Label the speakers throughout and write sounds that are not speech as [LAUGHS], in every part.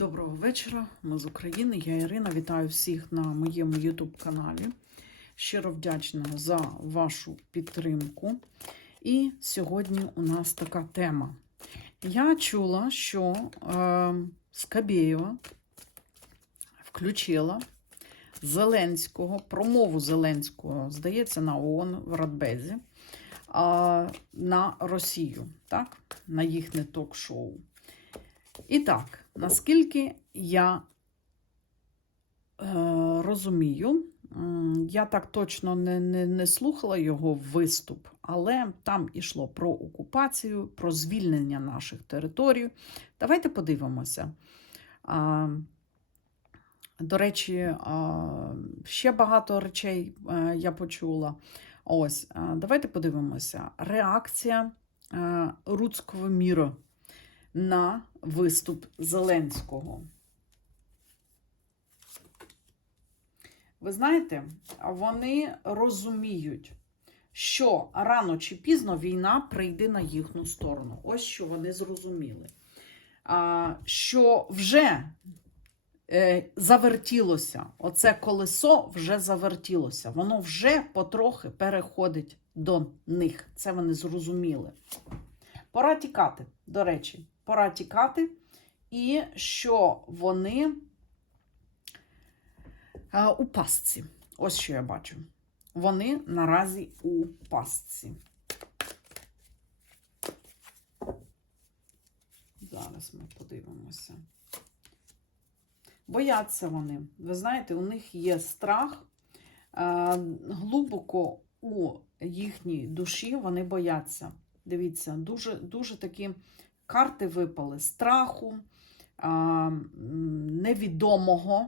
Speaker 1: Доброго вечора, ми з України. Я Ірина. Вітаю всіх на моєму YouTube каналі. Щиро вдячна за вашу підтримку. І сьогодні у нас така тема. Я чула, що е, Скабєєва включила Зеленського, промову Зеленського, здається, на ООН в Радбезі, а, на Росію, так? на їхнє ток-шоу. І так, наскільки я е, розумію, я так точно не, не, не слухала його виступ, але там ішло про окупацію, про звільнення наших територій. Давайте подивимося. А, до речі, ще багато речей е, я почула. Ось, давайте подивимося. Реакція е, Руцького міра на виступ Зеленського. Ви знаєте, вони розуміють, що рано чи пізно війна прийде на їхню сторону. Ось що вони зрозуміли. Що вже е, завертілося, оце колесо вже завертілося, воно вже потрохи переходить до них. Це вони зрозуміли. Пора тікати, до речі, пора тікати, і що вони а, у пастці. Ось що я бачу. Вони наразі у пастці. Зараз ми подивимося. Бояться вони. Ви знаєте, у них є страх. А, глибоко у їхній душі вони бояться. Дивіться, дуже дуже такі карти випали страху, невідомого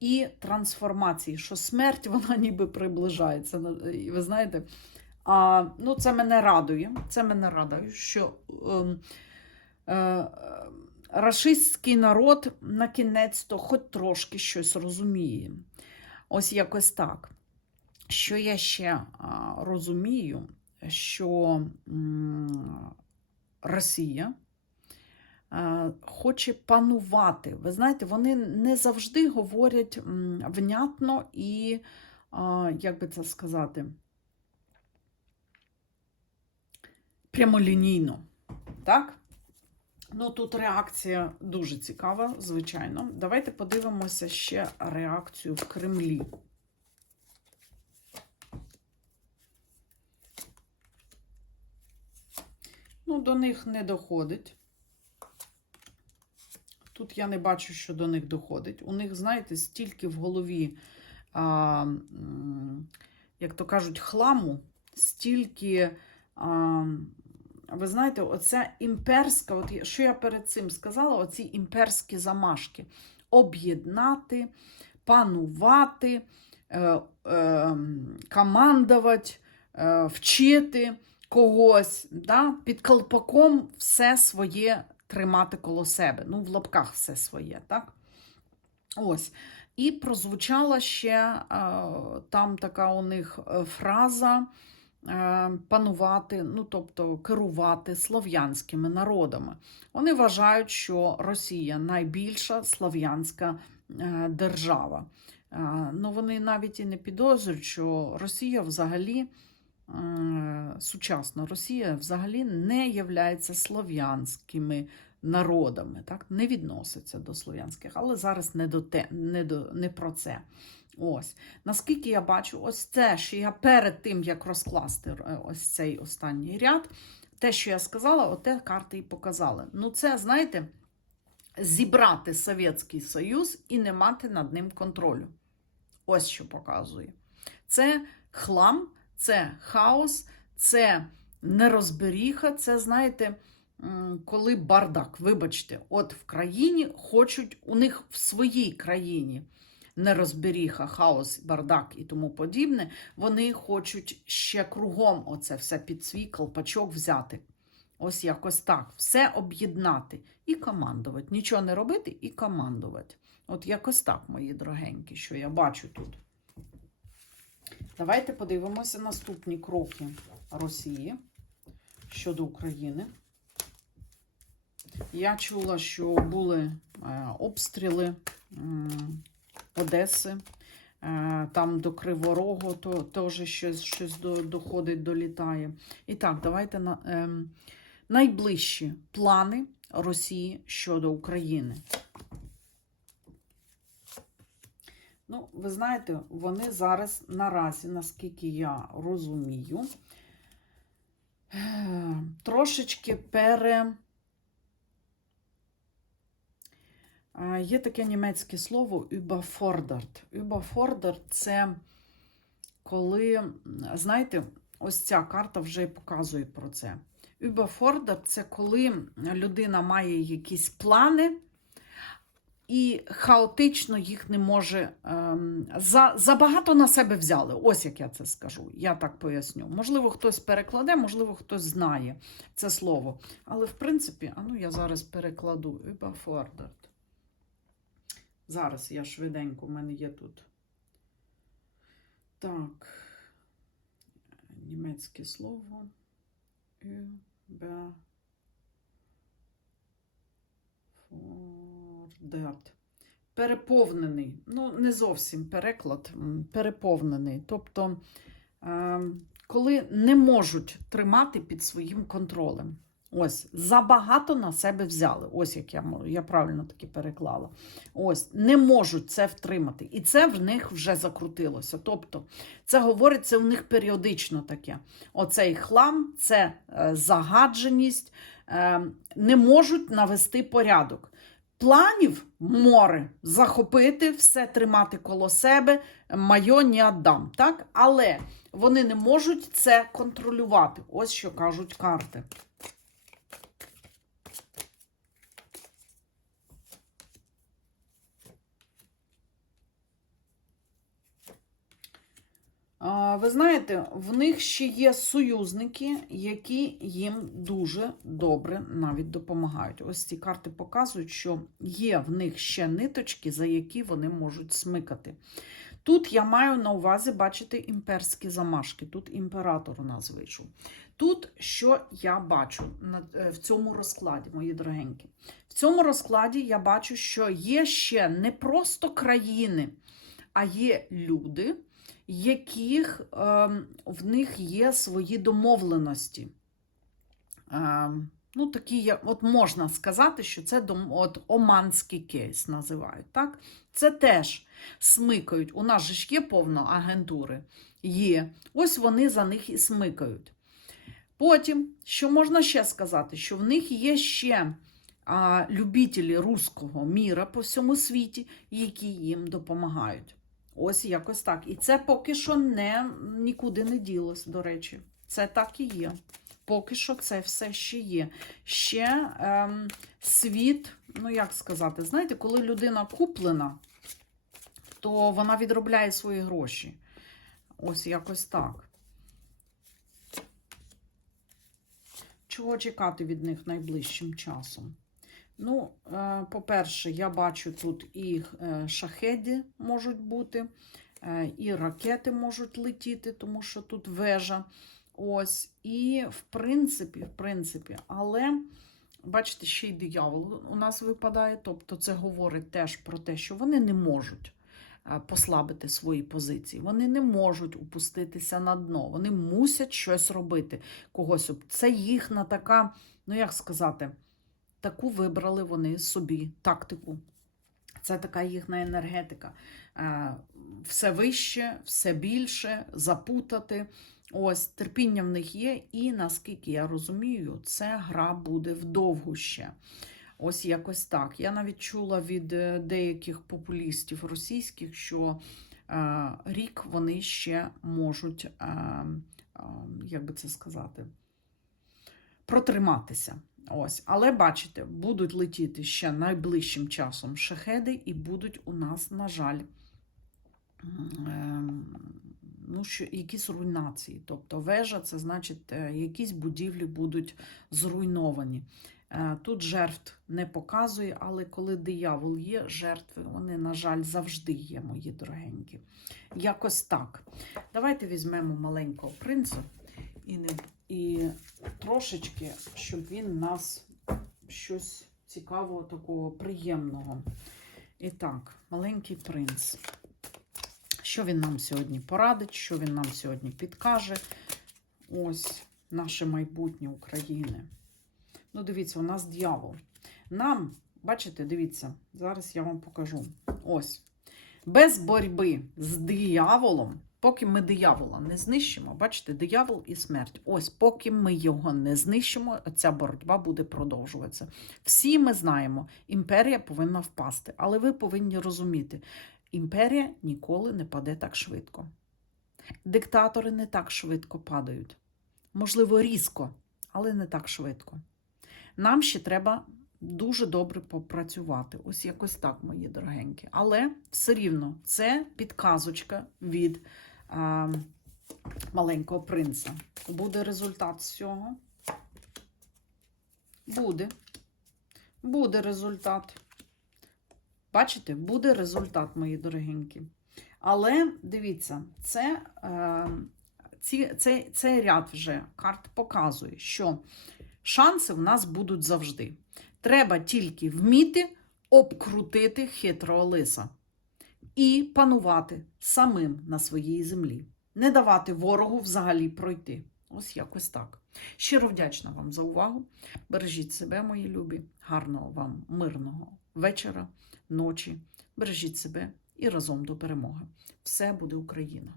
Speaker 1: і трансформації, що смерть [LAUGHS] вона ніби приближається. Ви знаєте, а, ну, це мене радує. Це мене радує, що е, е, рашистський народ на кінець-то хоч трошки щось розуміє. Ось якось так. Що я ще а, розумію? Що Росія хоче панувати. Ви знаєте, вони не завжди говорять внятно і, як би це сказати, прямолінійно. Так? Ну, тут реакція дуже цікава, звичайно. Давайте подивимося ще реакцію в Кремлі. Ну, до них не доходить. Тут я не бачу, що до них доходить. У них, знаєте, стільки в голові, а, як то кажуть, хламу, стільки, а, ви знаєте, оця імперська, от що я перед цим сказала, оці імперські замашки. Об'єднати, панувати, е, е, командувати, е, вчити когось, да, під колпаком все своє тримати коло себе. Ну, в лапках все своє, так? Ось. І прозвучала ще е, там така у них е, фраза е, панувати, ну, тобто керувати слов'янськими народами. Вони вважають, що Росія найбільша слов'янська держава. Ну, Вони навіть і не підозрюють, що Росія взагалі сучасна Росія взагалі не являється слов'янськими народами, так? не відноситься до слов'янських, але зараз не до те, не, до, не про це. Ось. Наскільки я бачу, ось це, що я перед тим, як розкласти е, ось цей останній ряд, те, що я сказала, оте карти і показали. Ну, це, знаєте, зібрати Совєтський Союз і не мати над ним контролю. Ось що показує. Це хлам це хаос, це нерозберіха, це, знаєте, коли бардак, вибачте, от в країні хочуть, у них в своїй країні нерозберіха, хаос, бардак і тому подібне, вони хочуть ще кругом оце все під свій колпачок взяти. Ось якось так. Все об'єднати і командувати. Нічого не робити і командувати. От якось так, мої дорогенькі, що я бачу тут. Давайте подивимося наступні кроки Росії щодо України. Я чула, що були е, обстріли Одеси. Е, Там до Криворогу то теж щось, щось доходить, долітає. І так, давайте на ем, найближчі плани Росії щодо України. Ну, ви знаєте, вони зараз наразі, наскільки я розумію, е, трошечки пере. Є таке німецьке слово überfordert. Überfordert – це коли, знаєте, ось ця карта вже показує про це. Überfordert – це коли людина має якісь плани і хаотично їх не може ем, за, забагато на себе взяли. Ось як я це скажу. Я так поясню. Можливо, хтось перекладе, можливо, хтось знає це слово. Але в принципі, а ну я зараз перекладу Überfordert. Зараз я швиденько, у мене є тут. Так. Німецьке слово. Überfordert. Переповнений. Ну, не зовсім переклад, переповнений. Тобто, е, коли не можуть тримати під своїм контролем. Ось, забагато на себе взяли. Ось як я, я правильно таки переклала. Ось, не можуть це втримати. І це в них вже закрутилося. Тобто, це говориться в них періодично таке. Оцей хлам, це е, загадженість, е, не можуть навести порядок. Планів море захопити, все тримати коло себе, майо не віддам, так? Але вони не можуть це контролювати. Ось що кажуть карти. Ви знаєте, в них ще є союзники, які їм дуже добре навіть допомагають. Ось ці карти показують, що є в них ще ниточки, за які вони можуть смикати. Тут я маю на увазі бачити імперські замашки. Тут імператор у нас вийшов. Тут що я бачу е, в цьому розкладі, мої дорогенькі? В цьому розкладі я бачу, що є ще не просто країни, а є люди, яких ем, в них є свої домовленості. Ем, ну, такі, от можна сказати, що це от оманський кейс називають. Так? Це теж смикають. У нас же ж є повно агентури. Є. Ось вони за них і смикають. Потім, що можна ще сказати, що в них є ще а, любителі руського міра по всьому світі, які їм допомагають. Ось якось так. І це поки що не, нікуди не ділось, до речі. Це так і є. Поки що це все ще є. Ще ем, світ, ну як сказати, знаєте, коли людина куплена, то вона відробляє свої гроші. Ось якось так. Чого чекати від них найближчим часом? Ну, е, по-перше, я бачу тут і е, шахеді можуть бути, е, і ракети можуть летіти, тому що тут вежа. Ось. І в принципі, в принципі, але бачите, ще й диявол у нас випадає. Тобто, це говорить теж про те, що вони не можуть послабити свої позиції. Вони не можуть опуститися на дно. Вони мусять щось робити. Когось. Це їхня така, ну як сказати, таку вибрали вони собі тактику. Це така їхня енергетика. Е, Все вище, все більше, запутати. Ось терпіння в них є, і наскільки я розумію, ця гра буде вдовго ще. Ось якось так. Я навіть чула від е, деяких популістів російських, що е, рік вони ще можуть, е, е, як би це сказати, протриматися. Ось, але бачите, будуть летіти ще найближчим часом шахеди, і будуть у нас, на жаль, ем, ну, що, якісь руйнації. Тобто вежа це значить, е, якісь будівлі будуть зруйновані. Е, Тут жертв не показує, але коли диявол є, жертви, вони, на жаль, завжди є, мої дорогенькі. Якось так. Давайте візьмемо маленького принца і, не, і трошечки, щоб він нас щось цікавого, такого приємного І так, маленький принц. Що він нам сьогодні порадить, що він нам сьогодні підкаже? Ось наше майбутнє України. Ну, дивіться, у нас дьявол. Нам, бачите, дивіться, зараз я вам покажу. Ось. Без боротьби з дияволом, поки ми диявола не знищимо, бачите, диявол і смерть. Ось, поки ми його не знищимо, ця боротьба буде продовжуватися. Всі ми знаємо, імперія повинна впасти, але ви повинні розуміти, імперія ніколи не паде так швидко. Диктатори не так швидко падають. Можливо, різко, але не так швидко. Нам ще треба дуже добре попрацювати. Ось якось так, мої дорогенькі. Але все рівно це підказочка від маленького принца. Буде результат з цього? Буде. Буде результат. Бачите, буде результат, мої дорогенькі. Але дивіться, це, е, ці, цей, цей ряд вже карт показує, що шанси в нас будуть завжди. Треба тільки вміти обкрутити хитрого лиса і панувати самим на своїй землі, не давати ворогу взагалі пройти. Ось якось так. Щиро вдячна вам за увагу. Бережіть себе, мої любі, гарного вам мирного вечора, ночі. Бережіть себе і разом до перемоги. Все буде Україна!